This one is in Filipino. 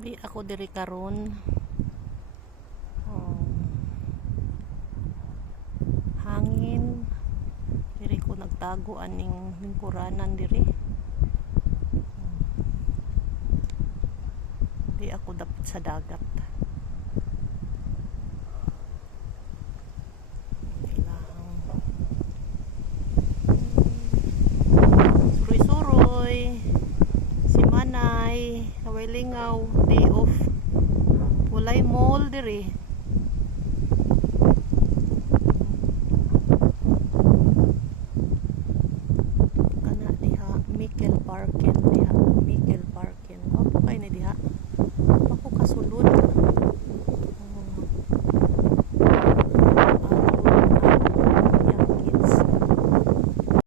Di ako diri karon. Oh, hangin. Diri ko nagtago aning lingkuranan diri. Di ako dapit sa dagat. Suroy-suroy. Si Manay, naway lingaw, day off. Walay mall diri.